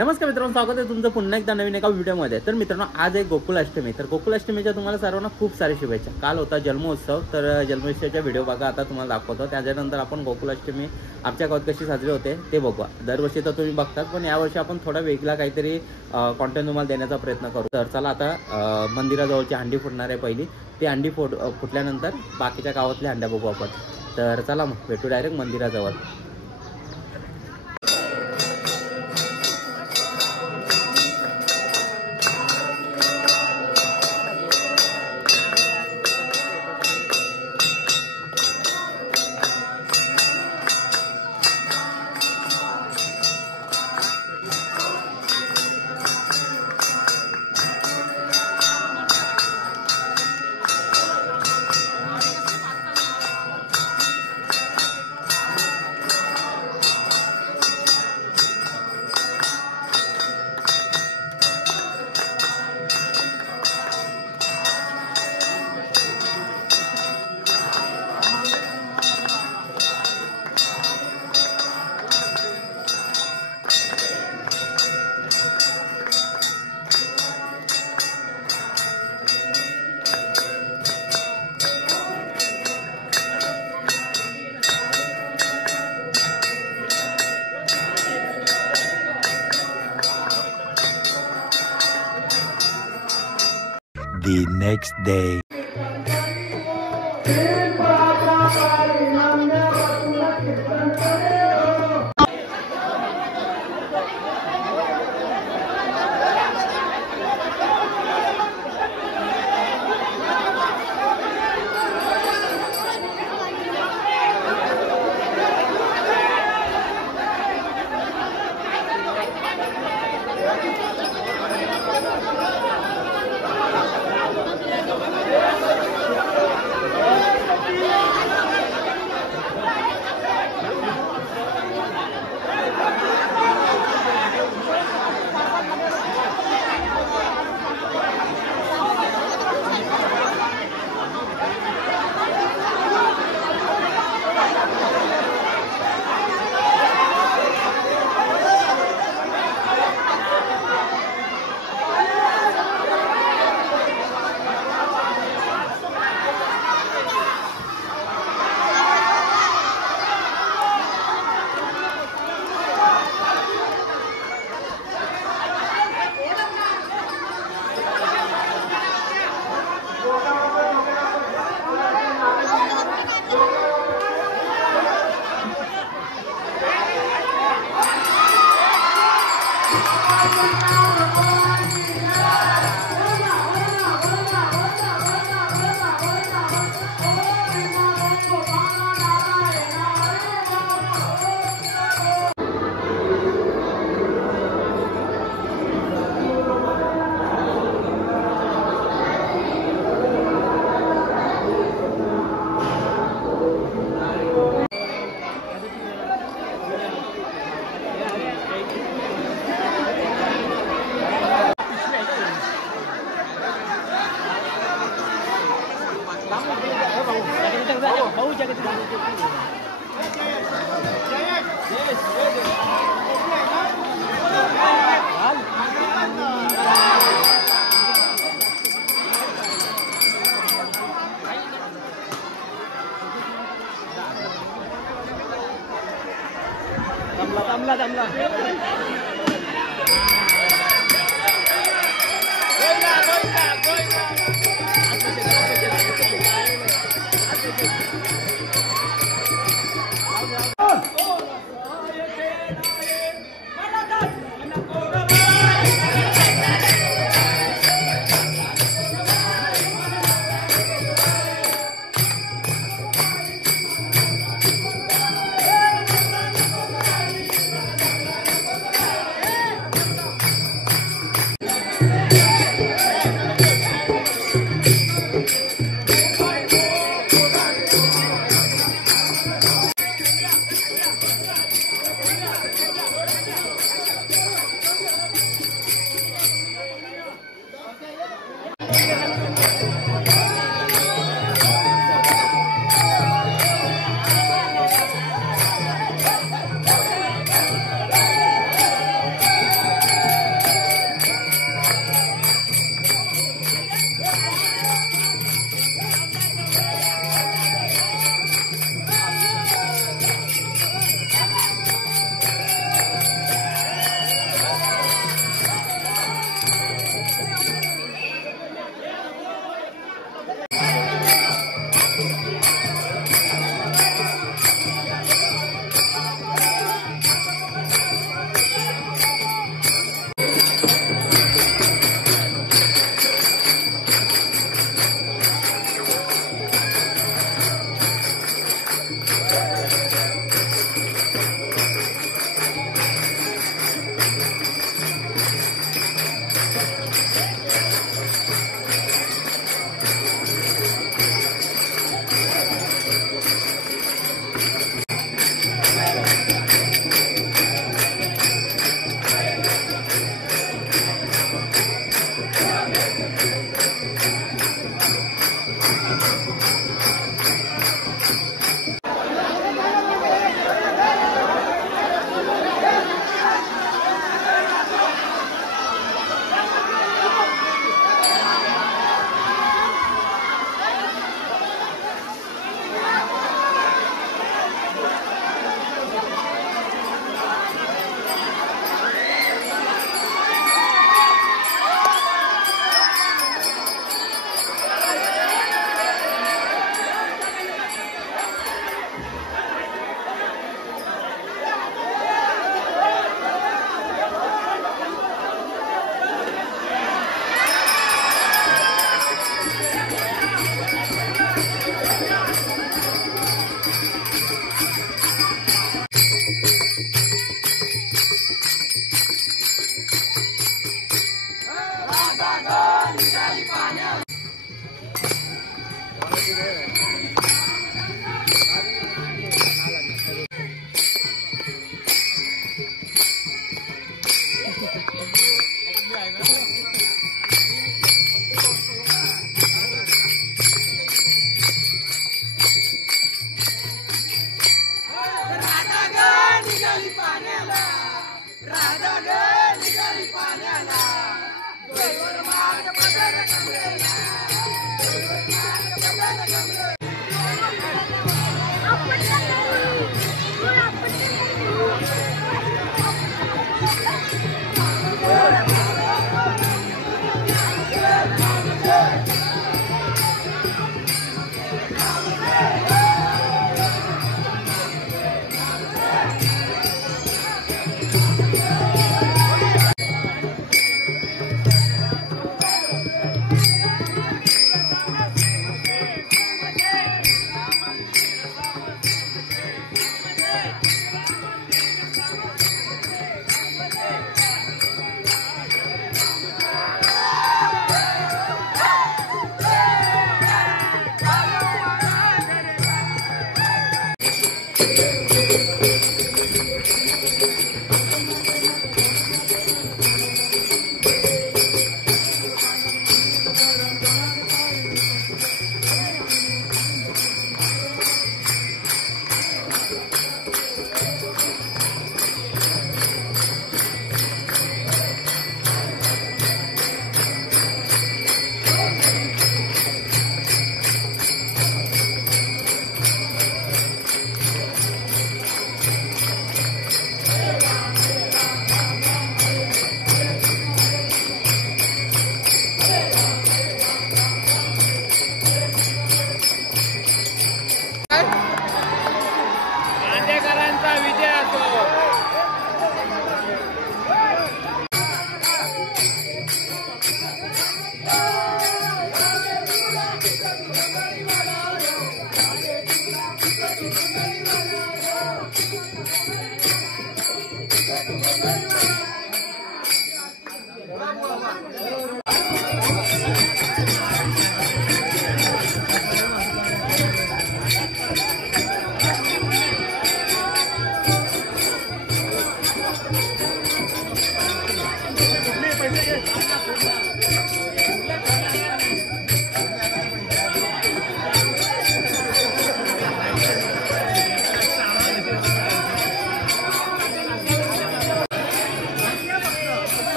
नमस्कार मित्रांनो, स्वागत आहे तुमचं पुन्हा एकदा नवीन एका व्हिडिओमध्ये। तर मित्रांनो, आज आहे गोकुलाष्टमी। तर गोकुलाष्टमीच्या तुम्हाला सर्वांना खूप सारे शुभेच्छा। काल होता जन्मोत्सव, तर जन्मोत्सवाचा व्हिडिओ बघा, आता तुम्हाला दाखवतो। त्याच्यानंतर आपण गोकुलाष्टमी आमच्या गावात कशी साजरी होते ते बघू। दरवर्षी तर तुम्ही बघतात, पण यावर्षी आपण थोडा वेगळा काहीतरी कॉन्टेंट तुम्हाला देण्याचा प्रयत्न करू। तर चला, आता मंदिराजवळची हंडी फुटणार आहे पहिली। ती हंडी फुटल्यानंतर बाकीच्या गावातल्या हंड्या बघू आपण। तर चला मग भेटू डायरेक्ट मंदिराजवळ। The next day. Damla. Radha गे निघाली पाण्याला, डोईवर माग पदर कंगळे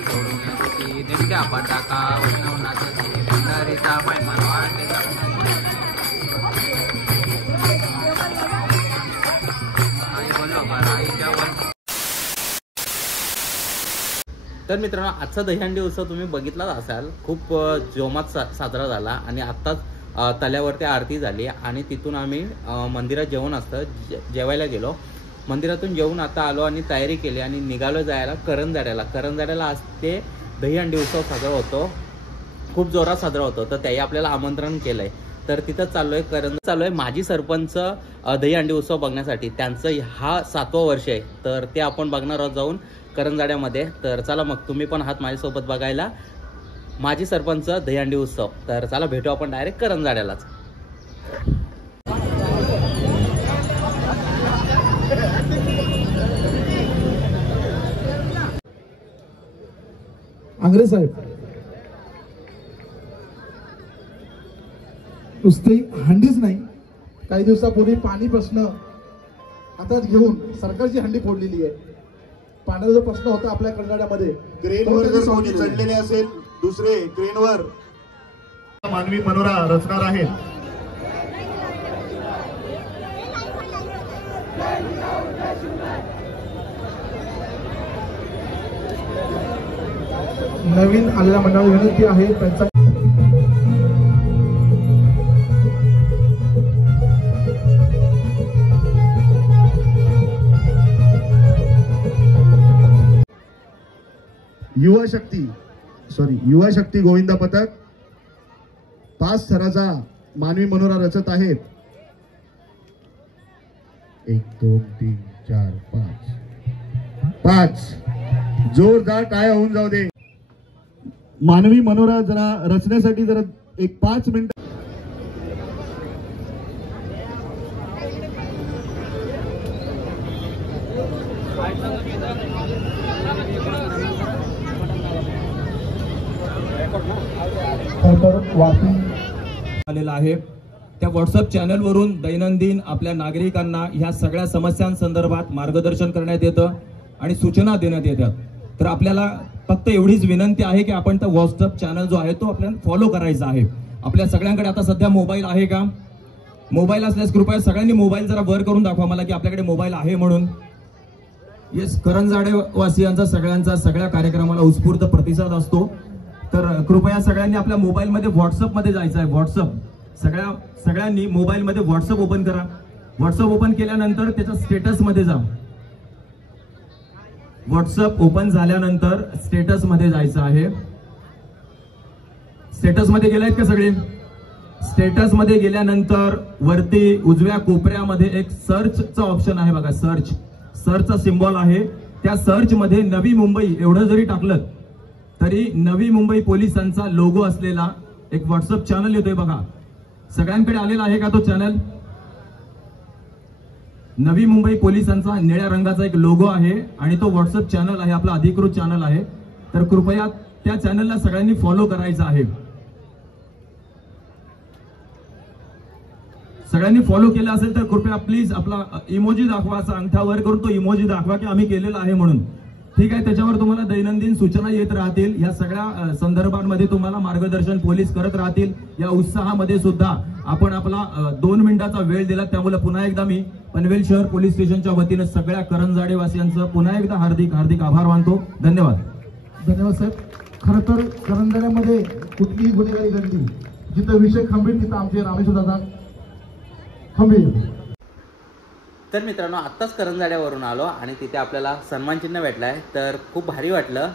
सोडून येते नेमक्या पटाका उन्हाचं ते पंढरीचा पायमान वाटेला आई बोलो बराईच्या वर. तर मित्रांनो आजचा दहीहंडी उत्सव तुम्ही बघितलाच असाल. खूप जोमात साजरा झाला आणि आत्ताच तल्यावरती आरती झाली आणि तिथून आम्ही मंदिरात जेवण असतं जेवायला गेलो. मंदिरातून जेवून आता आलो आणि तयारी केली आणि निघालो जायला करंजाड्याला आज ते दहीहंडी उत्सव साजरा होतो. खूप जोरात साजरा होतो. तर त्याही आपल्याला आमंत्रण केलंय. तर तिथं चाललोय माजी सरपंच दहीहंडी उत्सव बघण्यासाठी. त्यांचं हा 7वं वर्ष आहे. तर ते आपण बघणार आहोत जाऊन करंजाड्यामध्ये. तर चला मग तुम्ही पण आहात माझ्यासोबत बघायला माजी सरपंच दहीहंडी उत्सव. तर चला भेटू आपण डायरेक्ट करंजाड्यालाच. आंग्रे साहेब नुसती हंडीच नाही, काही दिवसापूर्वी पाणी प्रश्न हातात घेऊन सरकारची हंडी फोडलेली आहे. पाण्याचा जो प्रश्न होता आपल्या करंजाड्यामध्ये, क्रेनवर जर कोणी चढलेले असेल दुसरे क्रेनवर मानवी मनोरा रचणार आहेत. नवीन आलेल्या मंडळाला विनंती आहे त्यांचा युवा शक्ती गोविंदा पथक 5 स्तराचा मानवी मनोरा रचत आहेत. 1 2 3 4 5 जोरदार टाळ्या होऊन जाऊ दे. मानवी मनोरा जरा रचण्यासाठी जरा एक 5 मिनिट. आलेला आहे. त्या व्हॉट्सअप चॅनलवरून दैनंदिन आपल्या नागरिकांना ह्या सगळ्या समस्यांसंदर्भात मार्गदर्शन करण्यात येतं आणि सूचना देण्यात येतात. तर आपल्याला फक्त एवढीच विनंती आहे की आपण त्या व्हॉट्सअप चॅनल जो आहे तो आपल्याला फॉलो करायचा आहे. आपल्या सगळ्यांकडे आता सध्या मोबाईल आहे का? मोबाईल असल्यास कृपया सगळ्यांनी मोबाईल जरा वर करून दाखवा मला की आपल्याकडे मोबाईल आहे म्हणून. येस, करंजाडे वासियांचा सगळ्या कार्यक्रमाला उत्स्फूर्त प्रतिसाद असतो. तर कृपया सगळ्यांनी आपल्या मोबाईलमध्ये व्हॉट्सअपमध्ये जायचं आहे. व्हॉट्सअप सगळ्यांनी मोबाईलमध्ये व्हॉट्सअप ओपन करा. व्हॉट्सअप ओपन केल्यानंतर त्याच्या स्टेटसमध्ये जा. व्हॉट्सअप ओपन झाल्यानंतर स्टेटसमध्ये जायचं आहे. स्टेटसमध्ये गेलायत का सगळे? स्टेटसमध्ये गेल्यानंतर वरती उजव्या कोपऱ्यामध्ये एक सर्चचा ऑप्शन आहे बघा. सर्चचा सिम्बॉल आहे. त्या सर्चमध्ये नवी मुंबई एवढं जरी टाकलं तरी नवी मुंबई पोलिसांचा लोगो असलेला एक व्हॉट्सअप चॅनल येतोय बघा. सगळ्यांकडे आलेला आहे का तो चॅनल? नवी मुंबई पोलिसांचा निळ्या रंगाचा एक लोगो आहे आणि तो व्हॉट्सअप चॅनल आहे, आपला अधिकृत चॅनल आहे. तर कृपया त्या चॅनलला सगळ्यांनी फॉलो करायचं आहे. सगळ्यांनी फॉलो केलं असेल तर कृपया प्लीज आपला इमोजी दाखवा. असा अंगठा वर करून तो इमोजी दाखवा की आम्ही केलेला आहे म्हणून. ठीक आहे, त्याच्यावर तुम्हाला दैनंदिन सूचना येत राहतील. या सगळ्या संदर्भांमध्ये तुम्हाला मार्गदर्शन पोलीस करत राहतील. या उत्साहामध्ये सुद्धा आपण आपला 2 मिनिटाचा वेळ दिला, त्यामुळे पुन्हा एकदा मी पनवेल शहर पोलीस स्टेशनच्या वतीनं सगळ्या करंजाडेवासियांचं पुन्हा एकदा हार्दिक आभार मानतो. धन्यवाद. धन्यवाद साहेब. खरं तर करंजाड्यामध्ये कुठलीही गुन्हेगारी घडली, जिथं विषय खंबीर तिथं आमचे रामेश्वर दादा खंबीर. तर मित्रांनो आत्ताच करंजाड्यावरून आलो आणि तिथे आपल्याला सन्मानचिन्ह भेटलं आहे. तर खूप भारी वाटलं.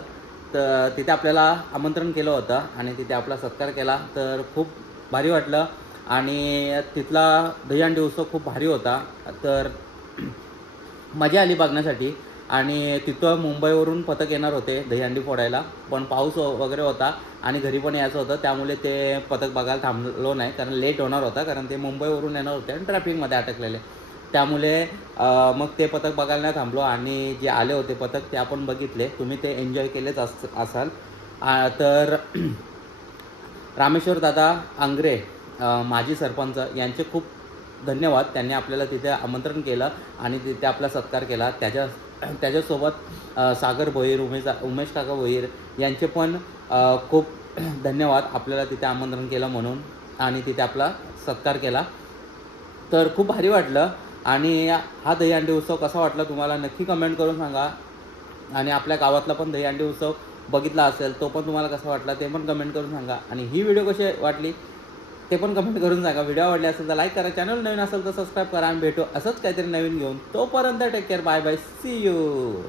तर तिथे आपल्याला आमंत्रण केलं होतं आणि तिथे आपला सत्कार केला. तर खूप भारी वाटलं आणि तिथला दहीहंडी उत्सव खूप भारी होता. तर मजा आली बघण्यासाठी. आणि तिथं मुंबईवरून पथक येणार होते दहीहंडी फोडायला, पण पाऊस वगैरे होता आणि घरी पण यायचं होतं, त्यामुळे ते पथक बघायला थांबलो नाही, कारण लेट होणार होता, कारण ते मुंबईवरून येणार होते आणि ट्रॅफिकमध्ये अटकलेले. त्यामुळे मग ते पथक बघायला नाही थांबलो आणि जे आले होते पथक ते आपण बघितले. तुम्ही ते एन्जॉय केलेच असाल. तर रामेश्वर दादा आंग्रे माजी सरपंच यांचे खूप धन्यवाद. त्यांनी आपल्याला तिथे आमंत्रण केलं आणि तिथे आपला सत्कार केला. त्याच्यासोबत सागर भोईर, उमेश काका भोईर यांचे पण खूप धन्यवाद आपल्याला तिथे आमंत्रण केलं म्हणून आणि तिथे आपला सत्कार केला. तर खूप भारी वाटलं. आणि हा दहीहंडी उत्सव कसा वाटला तुम्हाला नक्की कमेंट करून सांगा. आणि आपल्या गावातला पण दहीहंडी उत्सव बघितला असेल तो पण तुम्हाला कसा वाटला ते पण कमेंट करून सांगा. आणि ही व्हिडिओ कशी वाटली ते पण कमेंट करून सांगा. व्हिडिओ आवडली असेल तर लाईक करा, चॅनल नवीन असेल तर सबस्क्राईब करा आणि भेटू असंच काहीतरी नवीन घेऊन. तोपर्यंत take care, bye bye, see you.